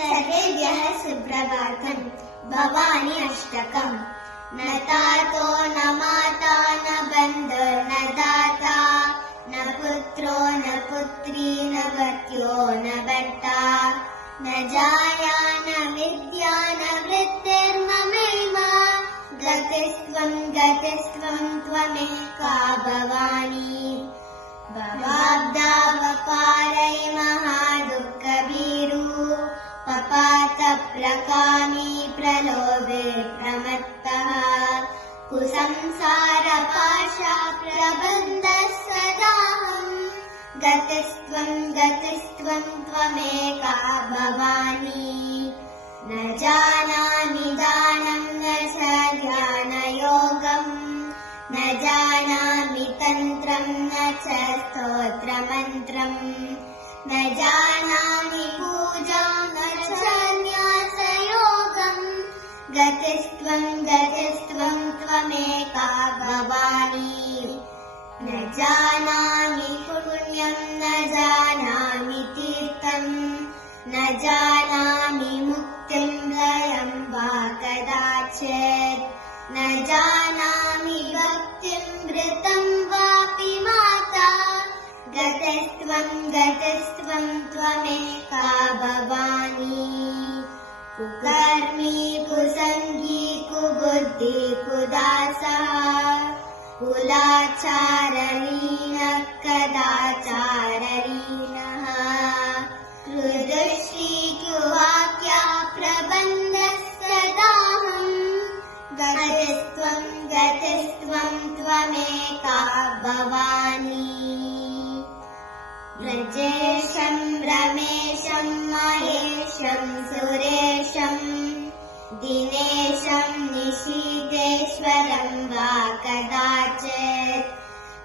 सर्वेभ्यः सुप्रभातम्। भवानी अष्टकम्। न तातो न माता न बन्धो न दाता न पुत्रो न पुत्री न भर्त्यो न भर्ता न जाया न विद्या न वृत्तिर्ममैव गतिस्त्वं त्वमेका भवानी। भवाब्दावपारै महादुःखभीरु पपातप्रकामी प्रलोभे प्रमत्तः कुसंसारपाशा प्रबन्धः सदाहम् गतिस्त्वं त्वमेका भवानी। न जानामि दानं न च ध्यानयोगम् न जानामि तन्त्रं न च स्तोत्रमन्त्रम् न जानामि पूजां न च न्यासयोगम् गतिस्त्वं त्वमेका भवानी। न जानामि पुण्यं न जानामि तीर्थम् न जानामि मुक्तिं लयं वा कदाचित् न जानामि भक्तिं मृतं वापि माता गतिस्त्वं त्वमेका भवानी। कुकर्मी कुसङ्गी कुबुद्धि कुदासः कुलाचारलीनः कदाचारलीनः कृदृष्टि कुवाक्या प्रबन्धः सदाहम् गतिस्त्वं त्वमेका भवानी। व्रजेशं रमेशं महेशं सुरेशं दिनेशं निशीतेश्वरं वा कदाचित्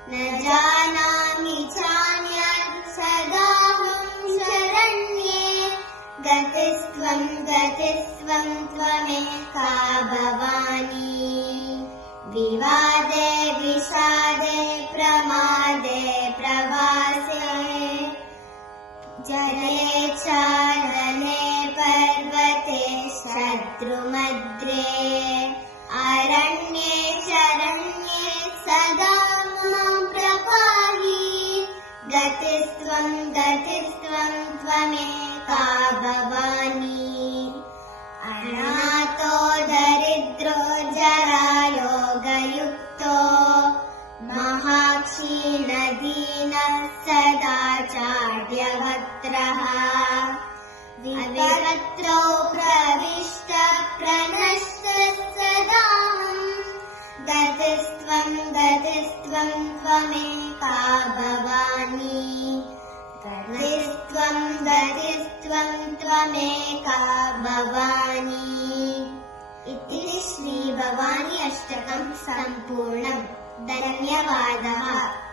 न जानामि चान्यत् सदाहं शरण्ये गतिस्त्वं त्वमेका भवानी। विवादे विषादे प्रमादे प्रवासे जले चालने पर्वते शत्रुमद्रे अरण्ये चरण्ये सदा मां प्रपाहि गतिस्त्वं त्वमेका भवानी। अनाथो दरिद्रो जरायोगयुक्तो महाक्षीणदीनः सदाचार्यवक्त्रः विवक्त्रो प्रविष्टः प्रनष्टः सदाहम् गतिस्त्वं त्वमेका भवानी। गतिस्त्वं त्वमेका भवानी। इति श्री भवानी अष्टकं सम्पूर्णम्। धन्यवादः।